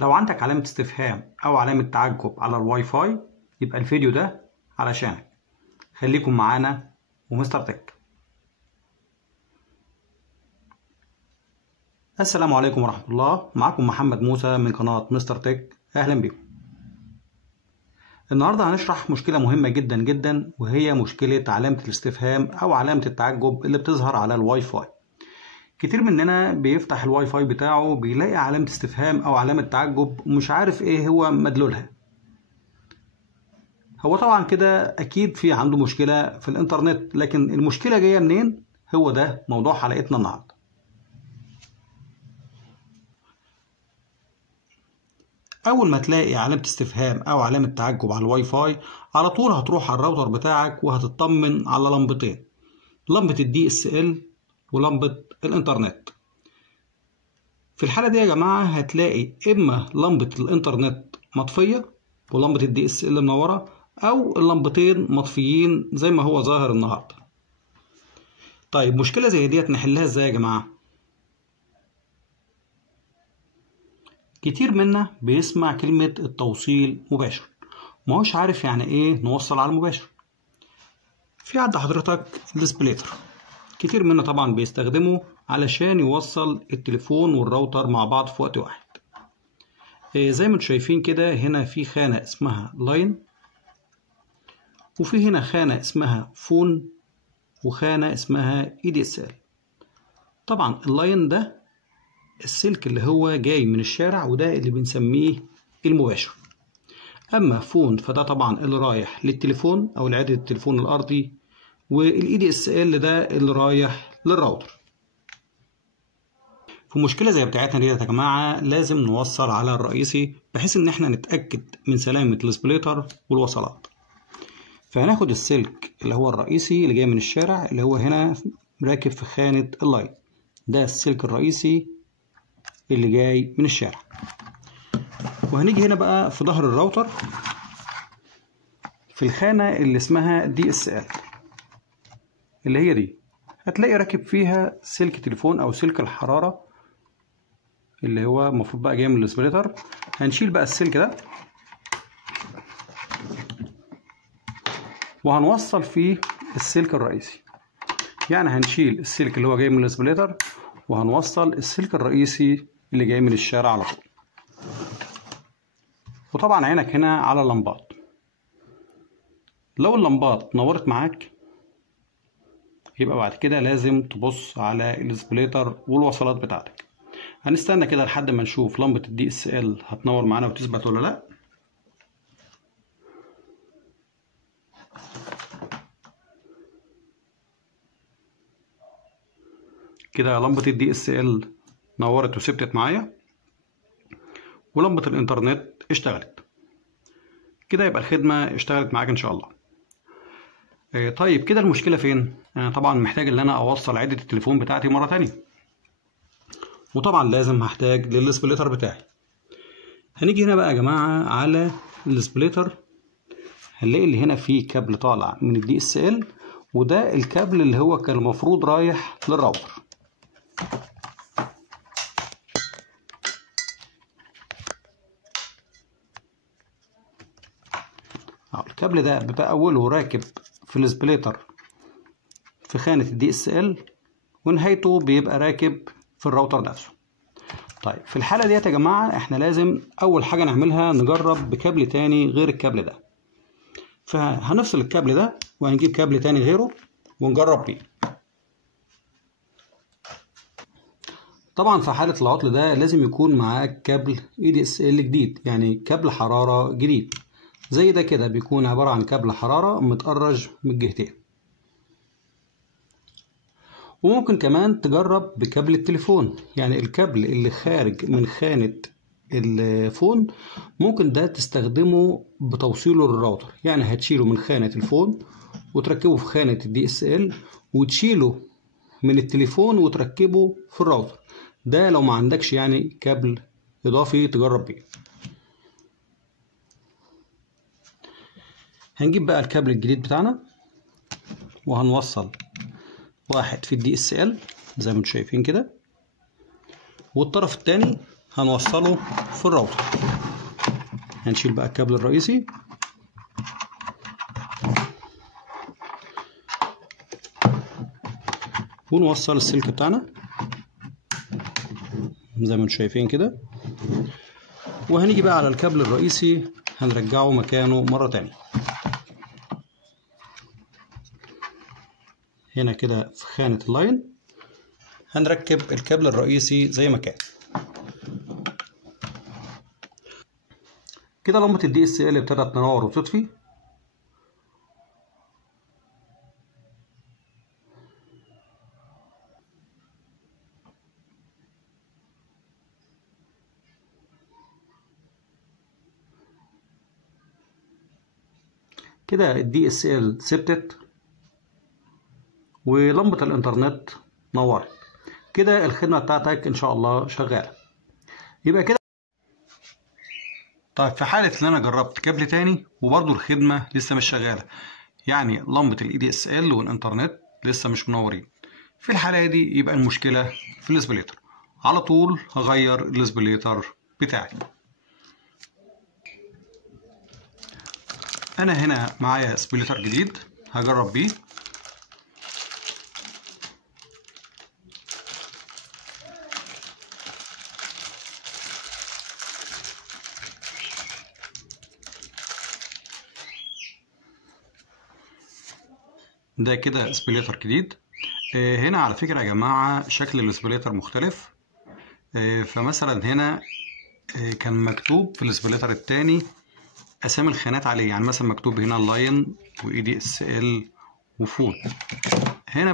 لو عندك علامة استفهام أو علامة تعجب على الواي فاي يبقى الفيديو ده علشانك. خليكم معانا ومستر تك. السلام عليكم ورحمة الله، معكم محمد موسى من قناة مستر تك. أهلا بكم. النهاردة هنشرح مشكلة مهمة جدا جدا، وهي مشكلة علامة الاستفهام أو علامة التعجب اللي بتظهر على الواي فاي. كتير مننا بيفتح الواي فاي بتاعه بيلاقي علامة استفهام أو علامة تعجب ومش عارف إيه هو مدلولها. هو طبعا كده أكيد في عنده مشكلة في الإنترنت، لكن المشكلة جاية منين؟ هو ده موضوع حلقتنا النهاردة. أول ما تلاقي علامة استفهام أو علامة تعجب على الواي فاي على طول هتروح على الراوتر بتاعك وهتطمن على لمبتين، لمبة الDSL ولمبة الإنترنت. في الحالة دي يا جماعة هتلاقي إما لمبة الإنترنت مطفية ولمبة الDSL منورة، أو اللمبتين مطفيين زي ما هو ظاهر النهاردة. طيب مشكلة زي ديت نحلها إزاي يا جماعة؟ كتير منا بيسمع كلمة التوصيل مباشر، ماهوش عارف يعني إيه نوصل على المباشر. في عند حضرتك السبليتر، كتير منا طبعا بيستخدمه علشان يوصل التليفون والراوتر مع بعض في وقت واحد. زي ما انتم شايفين كده، هنا في خانة اسمها لاين، وفي هنا خانة اسمها فون، وخانة اسمها EDSL. طبعا اللاين ده السلك اللي هو جاي من الشارع، وده اللي بنسميه المباشر. اما فون فده طبعا اللي رايح للتليفون او لعدة التليفون الارضي، والEDSL ده اللي رايح للراوتر. في مشكلة زي بتاعتنا دي يا جماعة لازم نوصل على الرئيسي بحيث ان احنا نتأكد من سلامة السبليتر والوصلات. فهناخد السلك اللي هو الرئيسي اللي جاي من الشارع، اللي هو هنا راكب في خانة اللاين، ده السلك الرئيسي اللي جاي من الشارع. وهنيجي هنا بقى في ظهر الراوتر في الخانة اللي اسمها DSL، اللي هي دي هتلاقي راكب فيها سلك تليفون او سلك الحرارة اللي هو المفروض بقى جاي من السبليتر. هنشيل بقى السلك ده وهنوصل فيه السلك الرئيسي، يعني هنشيل السلك اللي هو جاي من السبليتر وهنوصل السلك الرئيسي اللي جاي من الشارع على طول. وطبعا عينك هنا على اللمبات، لو اللمبات نورت معاك يبقى بعد كده لازم تبص على السبليتر والوصلات بتاعتك. هنستنى كده لحد ما نشوف لمبة الDSL هتنور معانا وتثبت ولا لا. كده لمبة الDSL نورت وثبتت معايا، ولمبة الإنترنت اشتغلت. كده يبقى الخدمة اشتغلت معاك إن شاء الله. طيب كده المشكلة فين؟ أنا طبعا محتاج إن أنا أوصل عدة التليفون بتاعتي مرة تانية، وطبعا لازم هحتاج للسبليتر بتاعي. هنيجي هنا بقى يا جماعة على السبليتر، هنلاقي اللي هنا فيه كابل طالع من الDSL، وده الكابل اللي هو كان المفروض رايح للراوتر. الكابل ده بيبقى أوله راكب في السبليتر في خانة الDSL، ونهايته بيبقى راكب في الراوتر نفسه. طيب في الحالة ديت يا جماعة احنا لازم أول حاجة نعملها نجرب بكابل تاني غير الكابل ده. فهنفصل الكابل ده وهنجيب كابل تاني غيره ونجرب بيه. طبعا في حالة العطل ده لازم يكون معاك كابل EDSL جديد، يعني كابل حرارة جديد زي ده كده، بيكون عبارة عن كابل حرارة متقرج من الجهتين. وممكن كمان تجرب بكابل التليفون، يعني الكابل اللي خارج من خانة الفون ممكن ده تستخدمه بتوصيله للراوتر، يعني هتشيله من خانة الفون وتركبه في خانة الDSL، وتشيله من التليفون وتركبه في الراوتر. ده لو ما عندكش يعني كابل إضافي تجرب بيه. هنجيب بقى الكابل الجديد بتاعنا وهنوصل واحد في الDSL زي ما انتم شايفين كده، والطرف التاني هنوصله في الراوتر. هنشيل بقى الكابل الرئيسي ونوصل السلك بتاعنا زي ما انتم شايفين كده، وهنيجي بقى على الكابل الرئيسي هنرجعه مكانه مرة تانية. هنا كده في خانة اللاين هنركب الكابل الرئيسي زي ما كان كده. لمبة الدي اس ال ابتدت تنور وتطفي. كده الدي اس ال ثبتت ولمبة الانترنت نورت. كده الخدمة بتاعتك ان شاء الله شغالة. يبقى كده طيب في حالة ان انا جربت كابل تاني وبرضو الخدمة لسه مش شغالة، يعني لمبة الاي دي اس ال والانترنت لسه مش منورين، في الحالة دي يبقى المشكلة في الاسبليتر. على طول هغير الاسبليتر بتاعي. انا هنا معايا اسبليتر جديد هجرب بيه. ده كده اسبليتر جديد. هنا على فكرة يا جماعة شكل الاسبليتر مختلف. فمثلا هنا كان مكتوب في الاسبليتر التاني اسامي الخانات عليه، يعني مثلا مكتوب هنا لاين واي دي اس ال وفون. هنا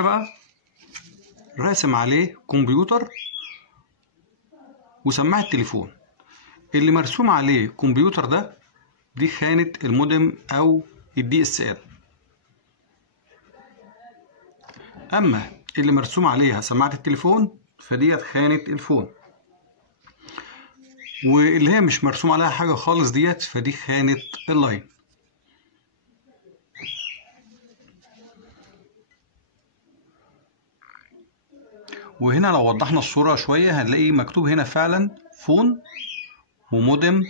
بقى راسم عليه كمبيوتر وسماعة تليفون. اللي مرسوم عليه كمبيوتر ده دي خانة المودم او الدي اس ال، اما اللي مرسوم عليها سماعة التليفون فديت خانة الفون، واللي هي مش مرسوم عليها حاجة خالص ديت فدي خانة اللاين. وهنا لو وضحنا الصورة شوية هنلاقي مكتوب هنا فعلا فون ومودم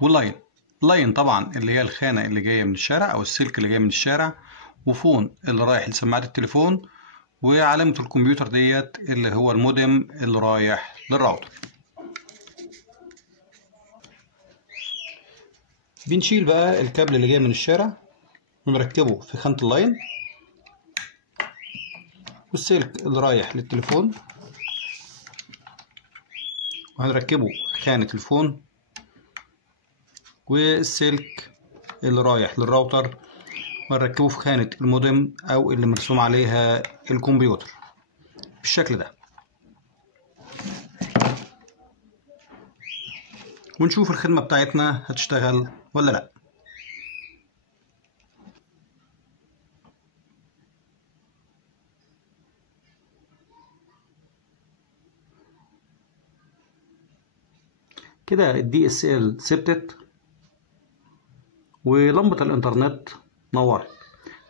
ولاين. لاين طبعا اللي هي الخانة اللي جاية من الشارع او السلك اللي جاي من الشارع، وفون اللي رايح لسماعة التليفون، وعلامة الكمبيوتر ديت اللي هو المودم اللي رايح للراوتر. بنشيل بقى الكابل اللي جاي من الشارع ونركبه في خانة اللاين، والسلك اللي رايح للتليفون وهنركبه في خانة الفون، والسلك اللي رايح للراوتر ونركبه في خانة المودم او اللي مرسوم عليها الكمبيوتر بالشكل ده، ونشوف الخدمة بتاعتنا هتشتغل ولا لا. كده الدي اس ال ثبتت ولمبة الانترنت نورت.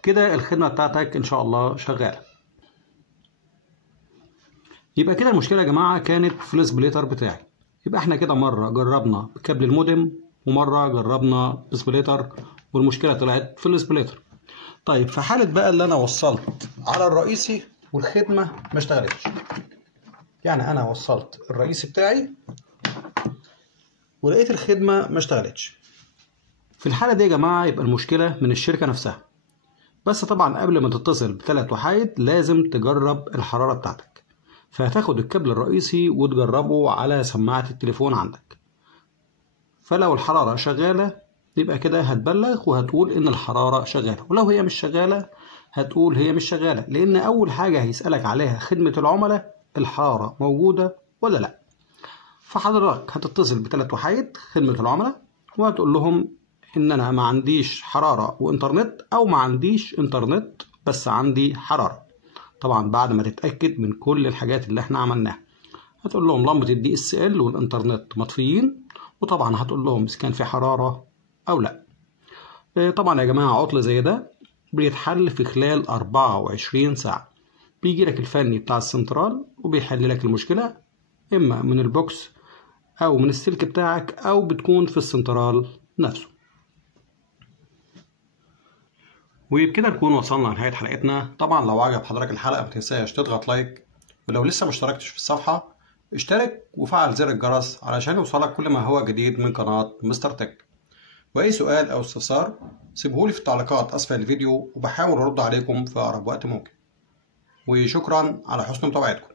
كده الخدمة بتاعتك ان شاء الله شغالة. يبقى كده المشكلة يا جماعة كانت في الاسبليتر بتاعي. يبقى احنا كده مرة جربنا بكابل المودم ومرة جربنا بسبليتر والمشكلة طلعت في الاسبليتر. طيب في حالة بقى اللي انا وصلت على الرئيسي والخدمة ما اشتغلتش، يعني انا وصلت الرئيسي بتاعي ولقيت الخدمة ما اشتغلتش، في الحالة دي يا جماعة يبقى المشكلة من الشركة نفسها. بس طبعا قبل ما تتصل بثلاث وحايد لازم تجرب الحرارة بتاعتك، فهتاخد الكابل الرئيسي وتجربه على سماعة التليفون عندك، فلو الحرارة شغالة يبقى كده هتبلغ وهتقول ان الحرارة شغالة، ولو هي مش شغالة هتقول هي مش شغالة، لان اول حاجة هيسألك عليها خدمة العملاء الحرارة موجودة ولا لا. فحضرتك هتتصل بثلاث وحايد خدمة العملاء وهتقول لهم ان انا ما عنديش حرارة وانترنت، او ما عنديش انترنت بس عندي حرارة. طبعا بعد ما تتأكد من كل الحاجات اللي احنا عملناها هتقول لهم لمبة الدي اس ال والانترنت مطفيين، وطبعا هتقول لهم اذا كان في حرارة او لا. طبعا يا جماعة عطل زي ده بيتحل في خلال 24 ساعة. بيجي لك الفني بتاع السنترال وبيحل لك المشكلة إما من البوكس أو من السلك بتاعك أو بتكون في السنترال نفسه. وبكده نكون وصلنا لنهاية حلقتنا. طبعا لو عجب حضرتك الحلقة متنساش تضغط لايك، ولو لسه مشتركتش في الصفحة اشترك وفعل زر الجرس علشان يوصلك كل ما هو جديد من قناة مستر تك. وأي سؤال أو استفسار سيبهولي في التعليقات أسفل الفيديو وبحاول أرد عليكم في أقرب وقت ممكن. وشكرا على حسن متابعتكم.